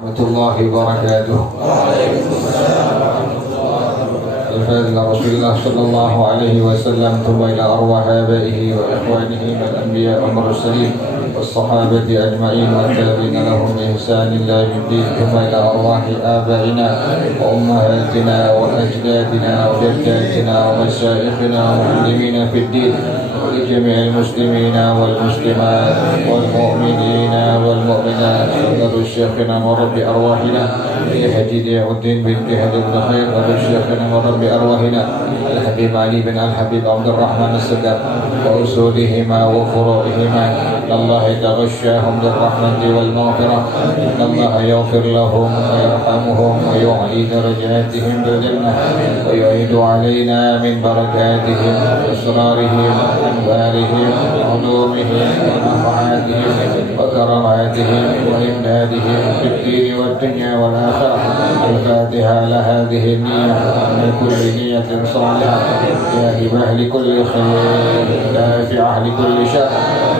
warahmatullahi wabarakatuh. الفاتحة إلى رسول الله صلى الله عليه وسلم ثم إلى أرواح آبائه وإخوانه من الأنبياء والمرسلين والصحابة أجمعين والتابعين لهم بإحسان إلى يوم الدين ثم إلى أرواح آبائنا وأمهاتنا وأجدادنا وجداتنا ومشايخنا ومعلمين في الدين ولجميع المسلمين والمسلمات والمؤمنين والمؤمنات وقدر شيخنا ورب أرواحنا في حديد الدين بنت هدي الخير وقدر شيخنا ورب أرواحنا الحبيب علي بن الحبيب عبد الرحمن الصدر وأصولهما وفروعهما إن الله يتغشاهم بالرحمة والمغفرة إن الله يغفر لهم ويرحمهم ويعلي درجاتهم بالجنة ويعيد علينا من بركاتهم وأسرارهم وأنوارهم وعلومهم ونفعاتهم وكراماتهم وإمدادهم في الدين والدنيا والآخرة. الفاتحة لهذه النية من كل نية صالحة يا هبة لكل خير دافعة لكل شر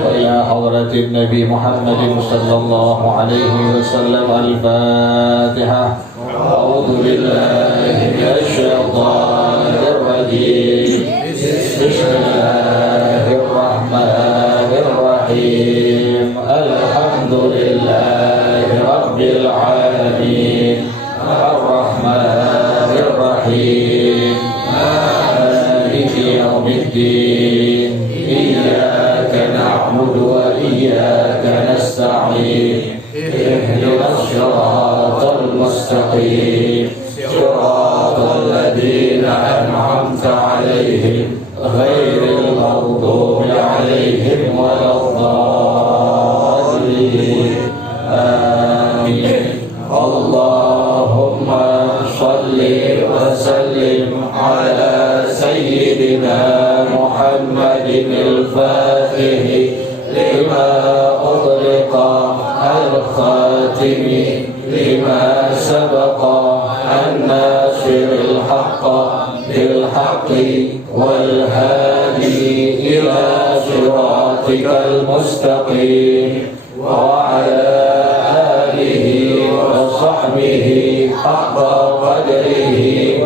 وإلى حضرة النبي محمد صلى الله عليه وسلم. الفاتحة. أعوذ بالله من الشيطان الرجيم بسم الله الرحمن الرحيم الحمد لله رب العالمين الرحمن الرحيم مالك يوم الدين إياك نعبد وإياك نستعين اهدنا الصراط المستقيم صراط الذين أنعمت عليهم غير المغضوب عليهم ولا الضالين آمين. اللهم صل وسلم على سيدنا محمد الفاتح لما أغلق الخاتم لما سبق الناصر الحق بالحق والهادي إلى صراطك المستقيم وعلى آله وصحبه حق قدره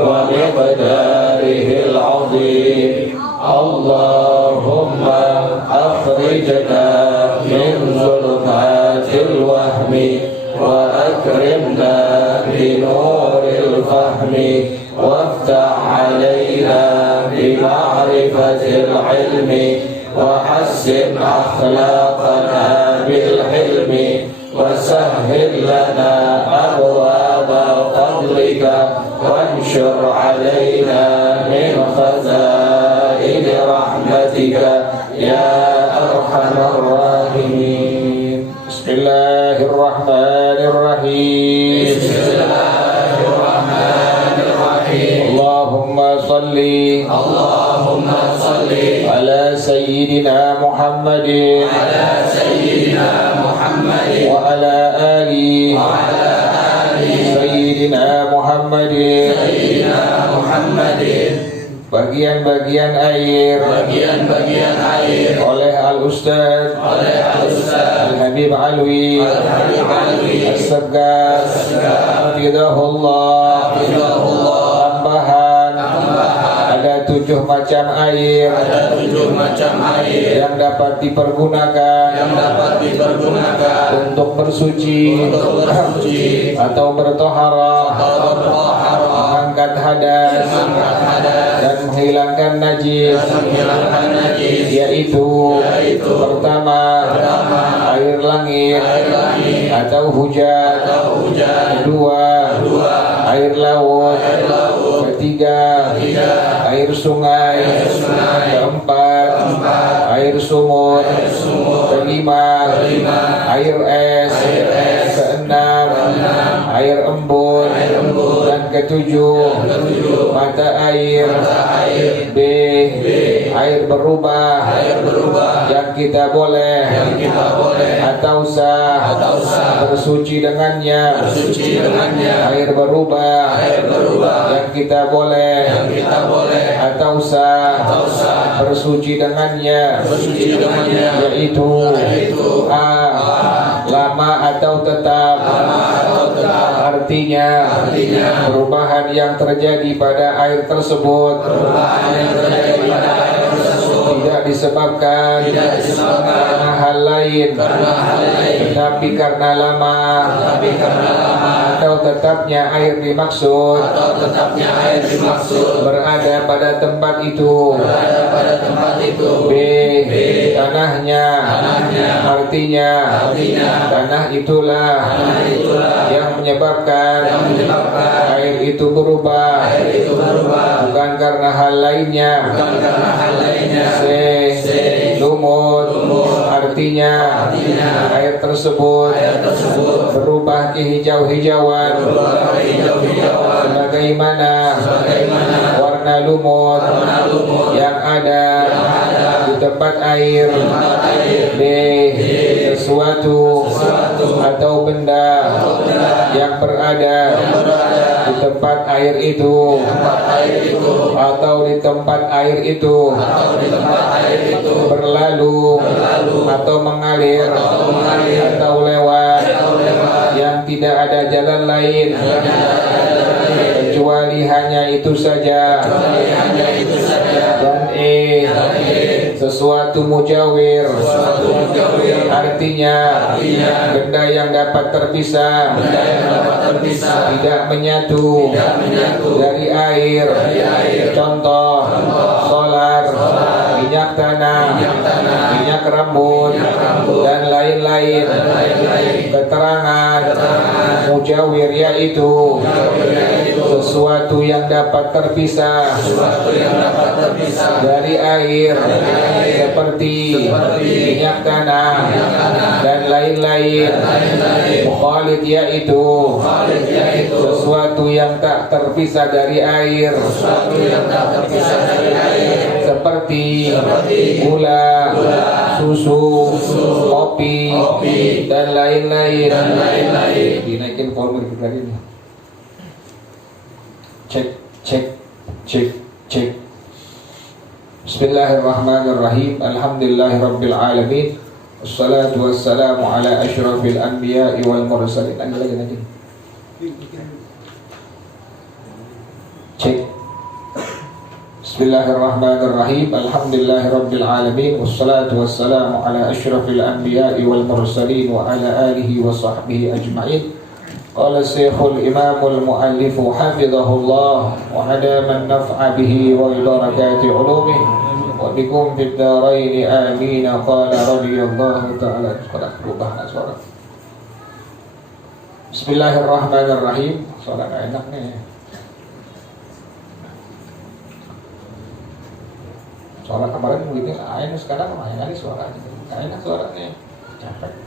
ومقداره العظيم. اللهم أخرجنا من ظلمات الوهم وأكرمنا بنور الفهم وافتح علينا بمعرفة العلم وحسن أخلاقنا بالحلم وسهل لنا أبواب فضلك وانشر علينا من خزائن رحمتك يا أرحم الراحمين. بسم الله الرحمن الرحيم. بسم الله الرحمن الرحيم. اللهم صل على سيدنا محمد وعلى آل سيدنا محمد. Bagian-bagian air oleh Al-Ustaz Al-Habib Alwi As-Saggas Hafidhahullah. Tambahan ada 7 macam air yang dapat dipergunakan untuk bersuci atau bertoharah, mengangkat hadas dan menghilangkan najis, yaitu pertama air langit atau hujan, kedua air laut, ketiga air sungai, keempat air sumur, kelima air es, keenam air embun, dan ketujuh mata air. B air berubah yang kita boleh atau sah bersuci dengannya. Air berubah yang kita boleh atau sah bersuci dengannya, yaitu A lama atau tetap, Artinya perubahan yang terjadi pada air tersebut tidak disebabkan karena hal lain, tetapi karena lama atau tetapnya air dimaksud berada pada tempat itu. B. Tanahnya. Artinya tanah itulah yang menyebabkan air itu berubah, bukan karena hal lainnya. C. Lumut. Artinya air tersebut berubah kehijau-hijauan sebagaimana warna lumut yang ada di tempat air. D. Sesuatu atau benda yang berada di tempat air itu atau di tempat air itu berlalu atau mengalir atau lewat yang tidak ada jalan lain kecuali hanya itu saja. Dan E. Sesuatu mujawir. Artinya benda yang dapat terpisah, tidak menyatu dari air. Contoh solar, minyak tanah, minyak rambut, dan lain-lain. Keterangan mujawir yaitu sesuatu yang dapat terpisah dari air, seperti minyak tanah dan lain-lain. Mukhalid yaitu sesuatu yang tak terpisah dari air, seperti gula, susu, kopi, dan lain-lain. Dinaikin volume dikit lagi nih. Cek. Bismillahirrahmanirrahim. Alhamdulillahirabbil alamin. Wassalatu wassalamu ala asyrafil anbiya'i wal mursalin. Lagi. Cek. Bismillahirrahmanirrahim. Alhamdulillahirabbil alamin. Wassalatu wassalamu ala asyrafil anbiya'i wal mursalin wa ala alihi wa sahbihi ajma'in. Qala Syekhul Imamul Muallif hafizahullah wa hadaman naf'a bihi wa barakati ulumih wa bikum fid dharain amin. Qala radhiyallahu ta'ala. Berubah suara. Bismillahirrahmanirrahim. Suara enggak enak nih. Suara kemarin begini, ini sekarang main kali suaranya. Enggak enak suaranya. Capek.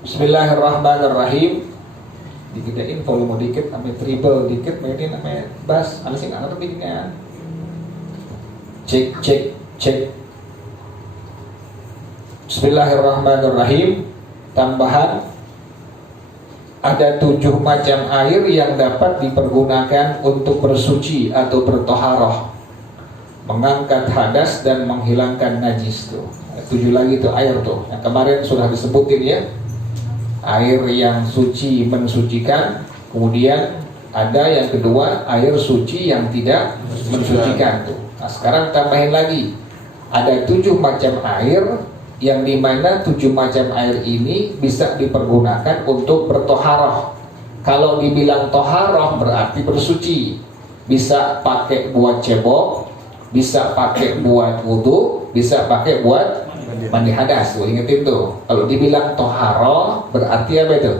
Bismillahirrahmanirrahim. Digedein volume dikit, sampai triple dikit, mainin sampai bass. Ada sih nggak ngerti beginian. Cek. Bismillahirrahmanirrahim. Tambahan, ada 7 macam air yang dapat dipergunakan untuk bersuci atau bertoharoh, mengangkat hadas dan menghilangkan najis tuh. 7 lagi tuh air tuh. Yang kemarin sudah disebutin ya. Air yang suci mensucikan, kemudian ada yang kedua air suci yang tidak mensucikan tuh. Nah sekarang tambahin lagi, ada 7 macam air yang dimana 7 macam air ini bisa dipergunakan untuk bertoharoh. Kalau dibilang toharoh berarti bersuci, bisa pakai buat cebok, bisa pakai buat wudu, bisa pakai buat mandi hadas. Tuh ingetin tuh, kalau dibilang toharoh berarti apa itu?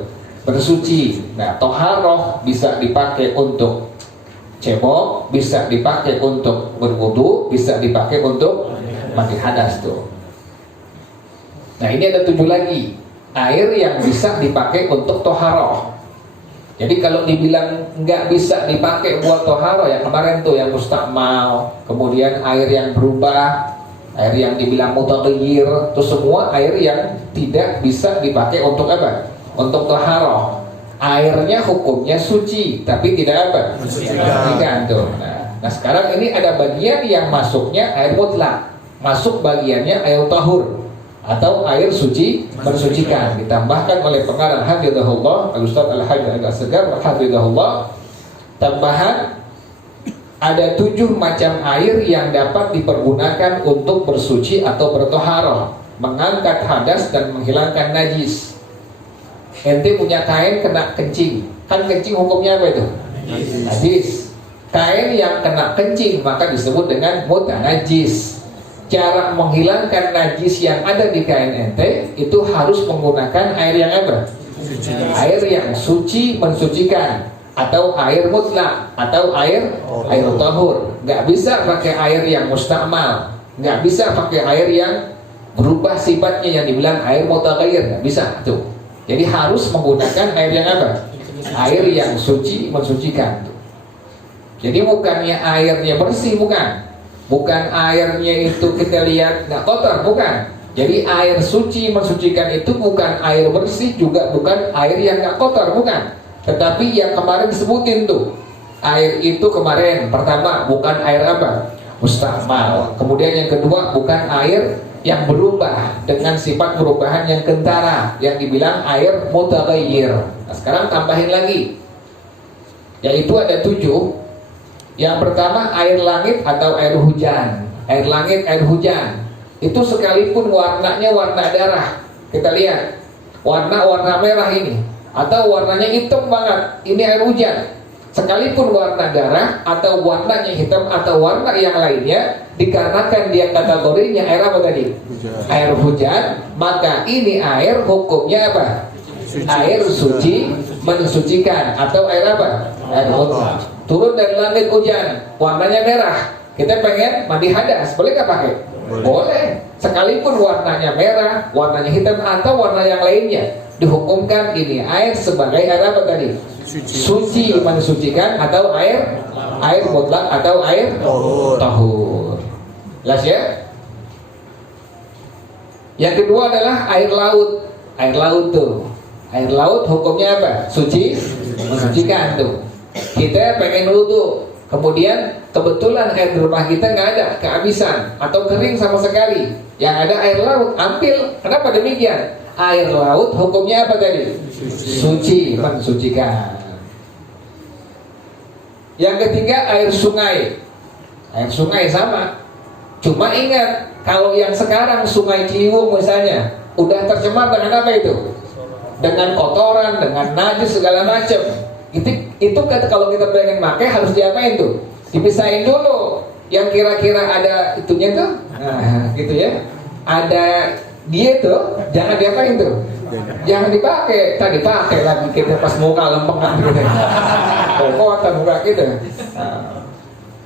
Bersuci. Nah toharoh bisa dipakai untuk cebok, bisa dipakai untuk berwudu, bisa dipakai untuk mandi hadas tuh. Nah ini ada 7 lagi air yang bisa dipakai untuk toharoh. Jadi kalau dibilang nggak bisa dipakai buat toharoh, ya kemarin tuh yang mustakmal, kemudian air yang berubah, air yang dibilang mutaghayyir, itu semua air yang tidak bisa dipakai untuk apa? Untuk taharah. Airnya hukumnya suci, tapi tidak apa? Mensucikan tuh. Nah sekarang ini ada bagian yang masuknya air mutlak, masuk bagiannya air tahur. atau air suci mensucikan. Ditambahkan oleh pengarang hafizahullah Al-Ustaz Al-Hajj Al-Asgar hafizahullah, tambahan ada 7 macam air yang dapat dipergunakan untuk bersuci atau bertoharoh, mengangkat hadas dan menghilangkan najis. Ente punya kain kena kencing, kan kencing hukumnya apa itu? Najis. Kain yang kena kencing maka disebut dengan mutanajis. Cara menghilangkan najis yang ada di kain ente itu harus menggunakan air yang apa? Air yang suci mensucikan, atau air mutlak, atau air tahur. Nggak bisa pakai air yang mustakmal, nggak bisa pakai air yang berubah sifatnya yang dibilang air mutaghayyir, nggak bisa tuh. Jadi harus menggunakan air yang apa? Air yang suci mensucikan. Jadi bukannya airnya bersih, bukan airnya itu kita lihat nggak kotor, bukan. Jadi air suci mensucikan itu bukan air bersih, juga bukan air yang nggak kotor, bukan. Tetapi yang kemarin disebutin tuh, air itu kemarin pertama bukan air apa? Mustakmal. Kemudian yang kedua bukan air yang berubah dengan sifat perubahan yang kentara, yang dibilang air mutaghayyir. Nah, sekarang tambahin lagi, yaitu ada 7. Yang pertama air langit atau air hujan. Air langit, air hujan itu sekalipun warnanya warna darah, kita lihat warna merah ini, atau warnanya hitam banget, ini air hujan. Sekalipun warna darah atau warnanya hitam atau warna yang lainnya, dikarenakan dia kategorinya air apa tadi? Air hujan, maka ini air hukumnya apa? Air suci mensucikan, atau air apa? Air mutlak. Turun dari langit hujan, warnanya merah, kita pengen mandi hadas, boleh nggak pakai? Boleh. Sekalipun warnanya merah, warnanya hitam atau warna yang lainnya, dihukumkan ini air sebagai air apa tadi? Suci mensucikan, atau air mutlak, atau air tahur. Jelas ya? Yang kedua adalah air laut. Air laut tuh, air laut hukumnya apa? Suci mensucikan tuh. Kita pengen wudu, kemudian kebetulan air di rumah kita nggak ada, kehabisan atau kering sama sekali, yang ada air laut, ambil. Kenapa demikian? Air laut hukumnya apa tadi? Suci mensucikan. Yang ketiga air sungai. Air sungai sama, cuma ingat kalau yang sekarang Sungai Ciliwung misalnya udah tercemar dengan apa itu? Dengan kotoran, dengan najis segala macam. Itu kalau kita pengen pakai harus diapain tuh? Dipisahin dulu. Yang kira-kira ada itunya tuh, nah gitu ya, ada dia tuh, jangan diapain tuh? Jangan dipakai. Tadi pakai lagi kita pas muka lempengan gitu. Kotor muka kita. Nah,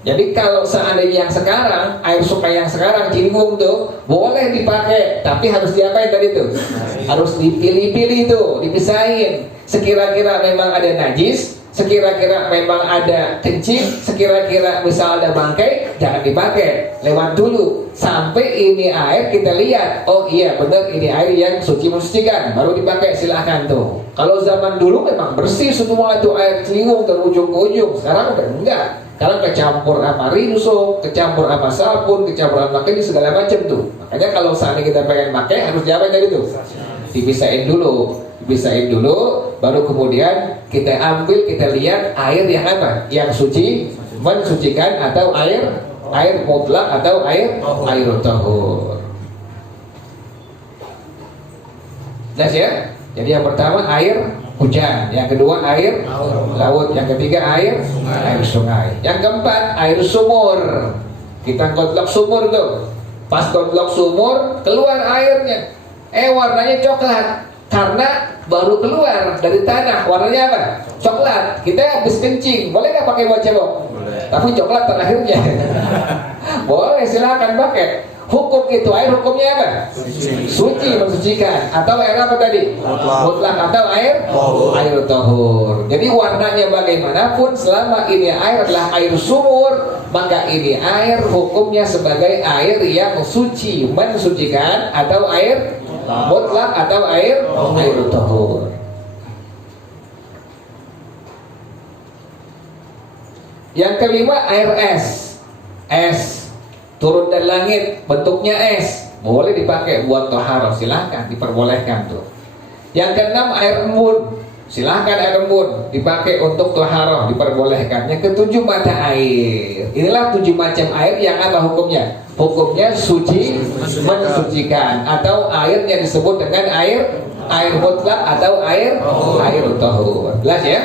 jadi kalau seandainya yang sekarang, air sungai yang sekarang Ciliwung tuh boleh dipakai, tapi harus diapain tadi tuh? Harus dipilih-pilih tuh, dipisahin. Sekira-kira memang ada najis, sekira-kira memang ada kencing, sekira-kira misal ada bangkai, jangan dipakai. Lewat dulu sampai ini air kita lihat, oh iya benar ini air yang suci mensucikan, baru dipakai, silahkan tuh. Kalau zaman dulu memang bersih semua itu air Ciliwung dari ujung ke ujung, sekarang udah enggak. Sekarang kecampur sama rinso, kecampur sama sabun, kecampur sama ini segala macam tuh. Makanya kalau seandainya kita pengen pakai harus diapain tadi tuh? Dipisahin dulu, baru kemudian kita ambil, kita lihat air yang apa? Yang suci mensucikan, atau air mutlak, atau air tahur. Jelas ya? Jadi yang pertama air hujan, yang kedua air laut, yang ketiga air sungai, yang keempat air sumur. Kita godlok sumur tuh, pas godlok sumur keluar airnya, warnanya coklat karena baru keluar dari tanah. Warnanya apa? Coklat. Kita habis kencing, boleh nggak pakai buat cebok? Boleh. Tapi coklat terakhirnya. Boleh, silakan pakai. Hukum itu air hukumnya apa? Suci mensucikan, atau air apa tadi? Mutlak, atau air tahur. Jadi warnanya bagaimanapun, selama ini air adalah air sumur, maka ini air hukumnya sebagai air yang suci mensucikan, atau air mutlak, atau air tahur. Yang kelima air es. Turun dari langit, bentuknya es, boleh dipakai buat toharoh, silahkan, diperbolehkan tuh. Yang keenam, air embun, silahkan air embun dipakai untuk toharoh, diperbolehkan. Yang ketujuh, mata air. Inilah 7 macam air yang apa hukumnya? Hukumnya suci, mensucikan, atau airnya disebut dengan air mutlak atau air tahur. Jelas ya?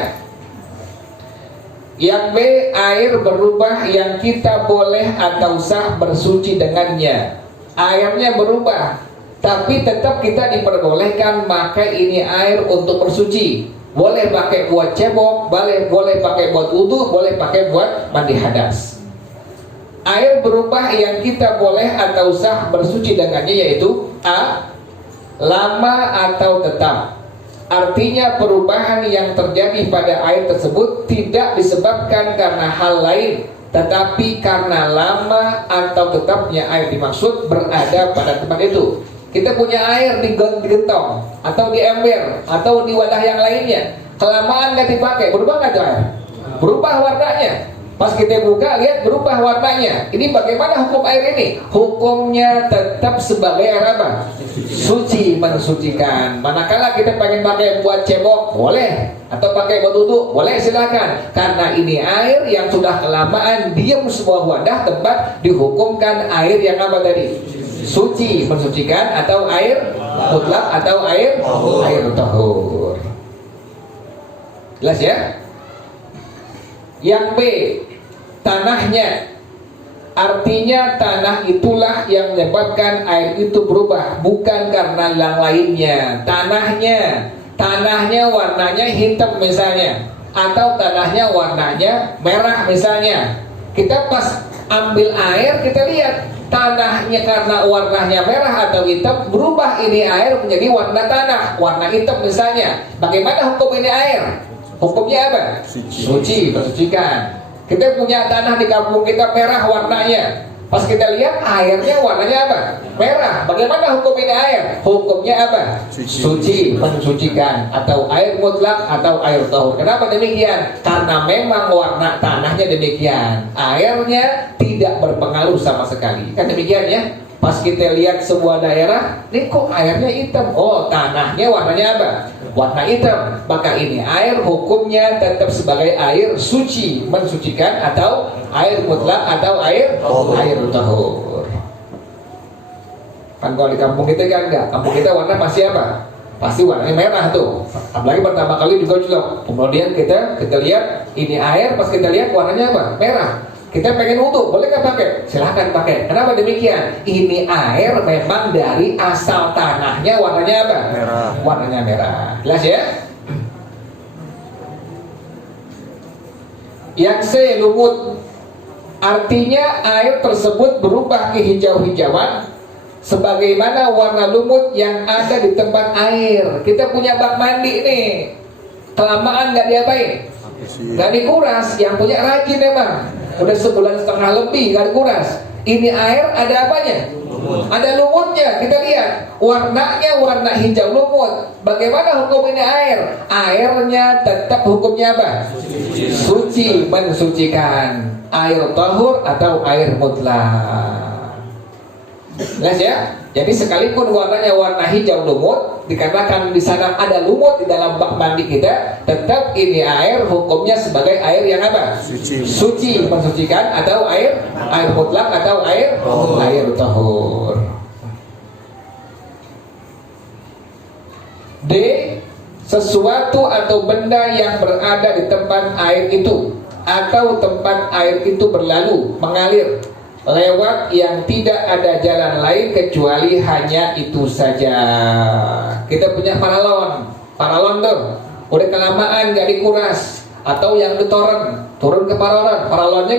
Yang B, air berubah yang kita boleh atau sah bersuci dengannya. Airnya berubah, tapi tetap kita diperbolehkan pakai ini air untuk bersuci. Boleh pakai buat cebok, boleh pakai buat wudu, boleh pakai buat mandi hadas. Air berubah yang kita boleh atau sah bersuci dengannya yaitu A, lama atau tetap. Artinya perubahan yang terjadi pada air tersebut tidak disebabkan karena hal lain, tetapi karena lama atau tetapnya air dimaksud berada pada tempat itu. Kita punya air di gentong atau di ember atau di wadah yang lainnya, kelamaan nggak dipakai, berubah nggak tuh air? Berubah warnanya. Pas kita buka, lihat berubah warnanya. Ini bagaimana hukum air ini? Hukumnya tetap sebagai air apa? Suci, mensucikan. Manakala kita pengen pakai buat cebok, boleh. Atau pakai buat wudu, boleh, silakan. Karena ini air yang sudah kelamaan diam sebuah wadah tempat, dihukumkan air yang apa tadi? Suci, mensucikan, atau air mutlak, atau air tahur. Jelas ya? Yang B, tanahnya. Artinya tanah itulah yang menyebabkan air itu berubah, bukan karena yang lainnya. Tanahnya warnanya hitam misalnya, atau tanahnya warnanya merah misalnya. Kita pas ambil air, kita lihat tanahnya karena warnanya merah atau hitam, berubah ini air menjadi warna tanah, warna hitam misalnya. Bagaimana hukum ini air? Hukumnya apa? Suci, mensucikan. Kita punya tanah di kampung kita merah warnanya. Pas kita lihat airnya warnanya apa? Merah. Bagaimana hukum ini air? Hukumnya apa? Suci, mensucikan, atau air mutlak atau air tahur. Kenapa demikian? Karena memang warna tanahnya demikian. Airnya tidak berpengaruh sama sekali. Kan demikian ya? Pas kita lihat sebuah daerah, ini kok airnya hitam? Oh, tanahnya warnanya apa? Warna hitam. Maka ini air hukumnya tetap sebagai air suci, mensucikan, atau air mutlak atau air tahur. Kan kalau di kampung kita kan enggak. Kampung kita warna pasti apa? Pasti warnanya merah tuh. Apalagi pertama kali juga jelek. Kemudian kita lihat ini air, pas kita lihat warnanya apa? Merah. Kita pengen wudu, boleh nggak pakai? Silahkan pakai. Kenapa demikian? Ini air memang dari asal tanahnya warnanya apa? Merah. Warnanya merah. Jelas ya? Yang C, lumut. Artinya air tersebut berubah ke hijau-hijauan sebagaimana warna lumut yang ada di tempat air. Kita punya bak mandi nih, kelamaan nggak diapain? Nggak dikuras. Yang punya rajin memang. Udah sebulan setengah lebih nggak dikuras. Ini air ada apanya? Ada lumutnya. Kita lihat warnanya warna hijau lumut. Bagaimana hukum ini air? Airnya tetap hukumnya apa? Suci, mensucikan. Air tahur atau air mutlak. Jelas ya? Jadi sekalipun warnanya warna hijau lumut, dikarenakan di sana ada lumut di dalam bak mandi kita, tetap ini air hukumnya sebagai air yang apa? Suci, mensucikan, atau air mutlak atau air tahur. D, sesuatu atau benda yang berada di tempat air itu atau tempat air itu berlalu, mengalir lewat yang tidak ada jalan lain kecuali hanya itu saja. Kita punya paralon tuh udah kelamaan gak dikuras, atau yang ditoren turun ke paralonnya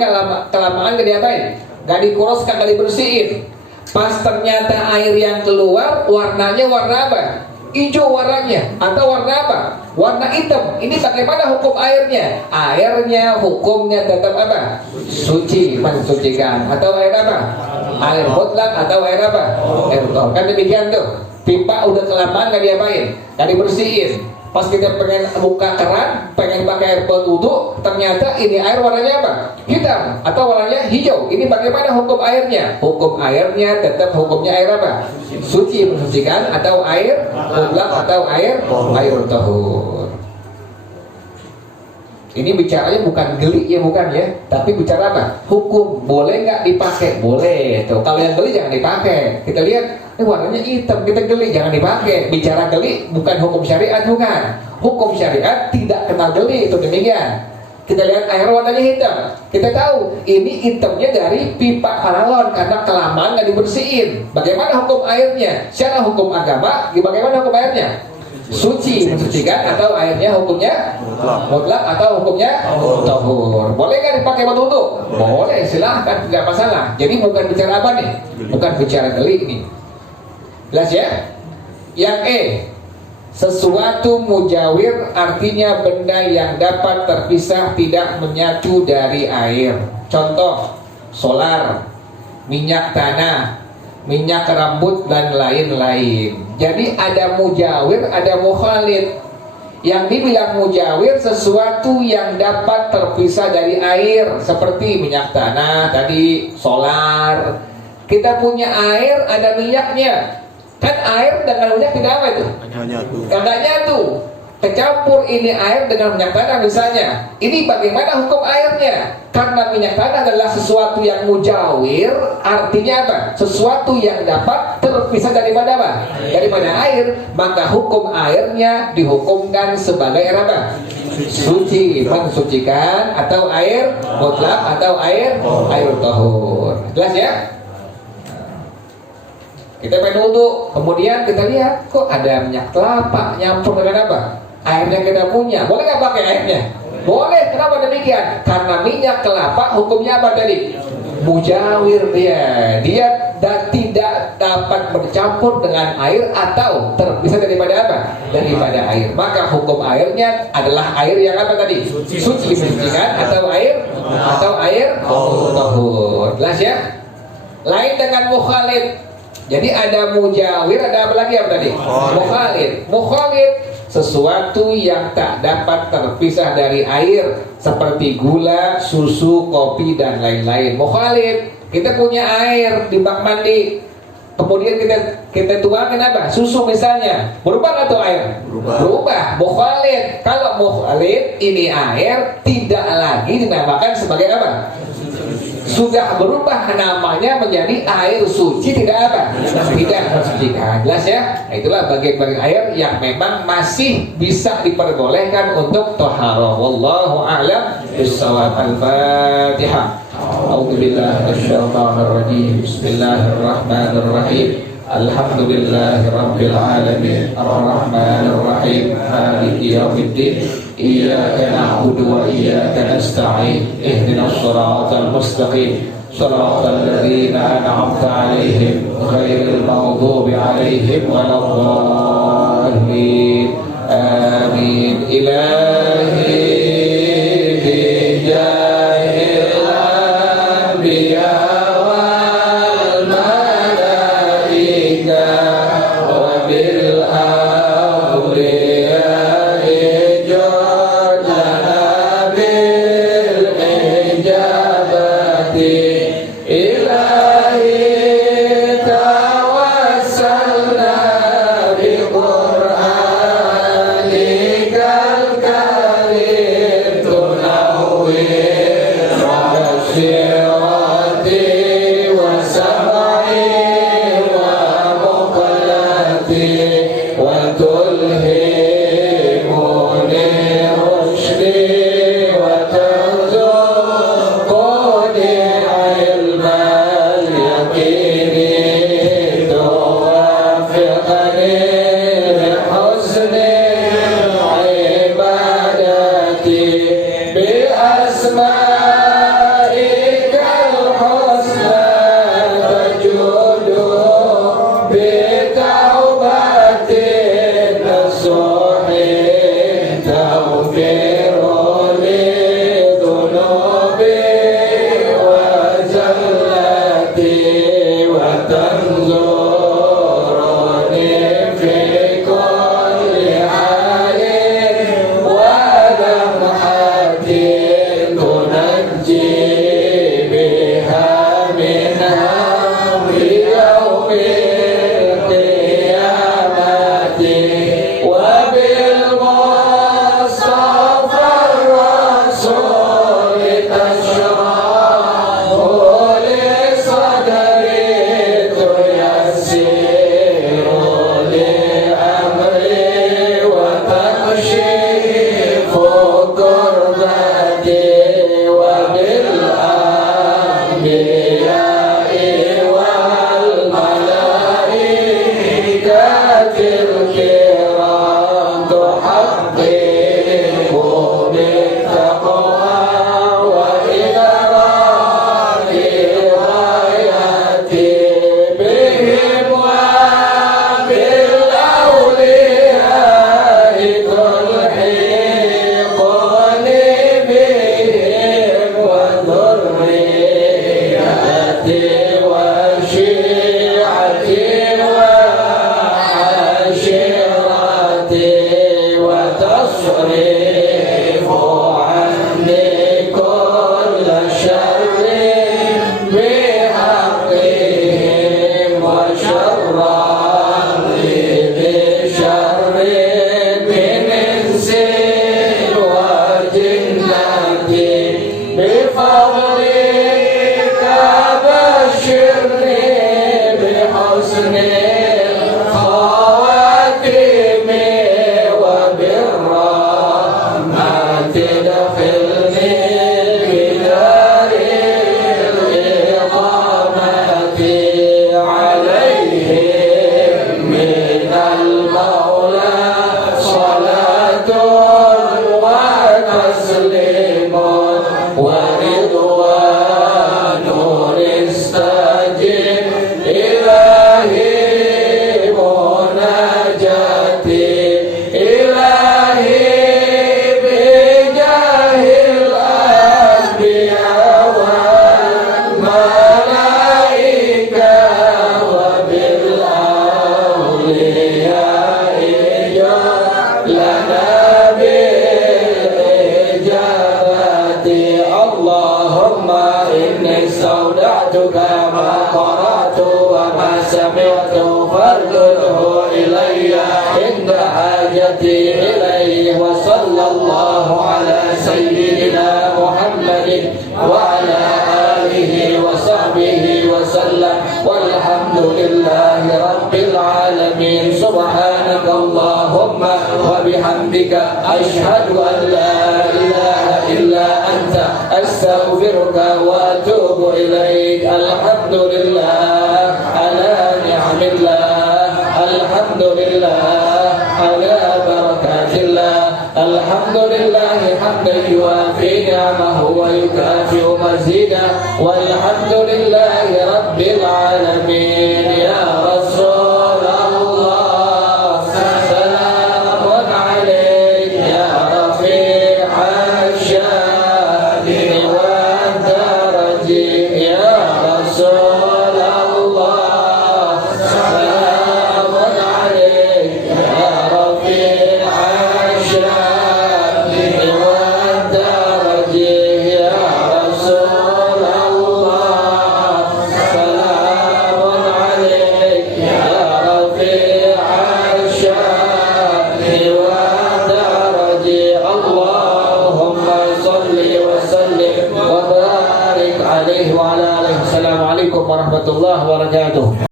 kelamaan gak diapain, gak dikuras, gak dibersihin. Pas ternyata air yang keluar warnanya warna apa? Hijau warnanya, atau warna apa? Warna hitam. Ini bagaimana hukum airnya? Airnya hukumnya tetap apa? Suci, mensucikan, atau air apa? Air mutlak atau air apa? Air tahur. Kan demikian tuh. Pipa udah kelamaan gak diapain? Gak dibersihin. Pas kita pengen buka keran, pengen pakai air buat wudhu, ternyata ini air warnanya apa? Hitam atau warnanya hijau. Ini bagaimana hukum airnya? Hukum airnya tetap hukumnya air apa? Suci, mensucikan, atau air mutlak, atau air tahur. Ini bicaranya bukan geli ya, bukan ya, tapi bicara apa? Hukum. Boleh nggak dipakai? Boleh. Tuh, kalau yang geli jangan dipakai. Kita lihat warnanya hitam, kita geli, jangan dipakai. Bicara geli bukan hukum syariat, bukan. Hukum syariat tidak kenal geli, itu demikian. Kita lihat air warnanya hitam, kita tahu ini hitamnya dari pipa paralon karena kelamaan nggak dibersihin. Bagaimana hukum airnya? Secara hukum agama, bagaimana hukum airnya? Suci, mensucikan, atau airnya hukumnya mutlak, atau hukumnya tahur. Boleh nggak dipakai buat wudhu? Boleh, silahkan, nggak masalah. Jadi bukan bicara apa nih? Bukan bicara geli nih. Jelas ya? Yang E, sesuatu mujawir artinya benda yang dapat terpisah, tidak menyatu dari air. Contoh, solar, minyak tanah, minyak rambut, dan lain-lain. Jadi ada mujawir, ada mukhalid. Yang dibilang mujawir sesuatu yang dapat terpisah dari air, seperti minyak tanah tadi, solar. Kita punya air, ada minyaknya. Kan air dengan minyak tidak apa itu? Tidak nyatu. Kecampur ini air dengan minyak tanah misalnya. Ini bagaimana hukum airnya? Karena minyak tanah adalah sesuatu yang mujawir, artinya apa? Sesuatu yang dapat terpisah daripada apa? Daripada air. Maka hukum airnya dihukumkan sebagai air apa? Suci, mensucikan, atau air mutlak, atau air tahur. Jelas ya? Kita pengen wudhu, kemudian kita lihat kok ada minyak kelapa nyampur dengan apa? Airnya kita punya. Boleh nggak pakai airnya? Boleh. Kenapa demikian? Karena minyak kelapa hukumnya apa tadi? Mujawir dia. Dia tidak dapat bercampur dengan air atau terpisah daripada apa? Daripada air. Maka hukum airnya adalah air yang apa tadi? Suci, mensucikan, atau air tahur. Jelas ya? Lain dengan mukhalid. Jadi ada mujawir, ada apa lagi apa tadi? Mukhalid. Mukhalid sesuatu yang tak dapat terpisah dari air, seperti gula, susu, kopi, dan lain-lain. Mukhalid, kita punya air di bak mandi, kemudian kita tuangkan apa? Susu misalnya. Berubah atau air? Berubah. Mukhalid. Kalau mukhalid ini air tidak lagi dinamakan sebagai apa? Sudah berubah namanya menjadi air suci, tidak apa? Tidak mensucikan. Jelas ya? Nah, itulah bagian-bagian air yang memang masih bisa diperbolehkan untuk thaharah. Wallahu a'lam bishawab. Al-Fatihah. A'udzubillahi minasyaitonir rajim. Bismillahirrahmanirrahim. Alhamdulillahi rabbil alamin. Ar-Rahmanir Rahim. Maliki yaumiddin. Iyyaka na'budu wa iyyaka nasta'in. Ihdinas shiratal mustaqim. Shiratal ladzina an'amta 'alaihim ghairil maghdubi 'alaihim waladdallin. Amin. Ilahi bijahil anbiya wal malaika wa bil awliya Qur'anikal karim. سمعته فاردده إلي عند حاجتي إليه. وصلى الله على سيدنا محمد وعلى آله وصحبه وسلم، والحمد لله رب العالمين. سبحانك اللهم وبحمدك أشهد أن لا إله إلا أنت أستغفرك وأتوب إليك. الحمد لله على نعم الله، الحمد لله على بركات الله، الحمد لله حمدا يوافي نعمه ويكافئ مزيدا، والحمد لله رب العالمين. يا رسول الله سلام عليك يا رفيع الشان والدرج. يا رسول الله سلام عليك يا رفيع الشان والدرج. يا رسول الله سلام عليك يا رفيع الشان والدرج. اللهم صل وسلم وبارك عليه وعلى آله. السلام عليكم ورحمة الله وبركاته.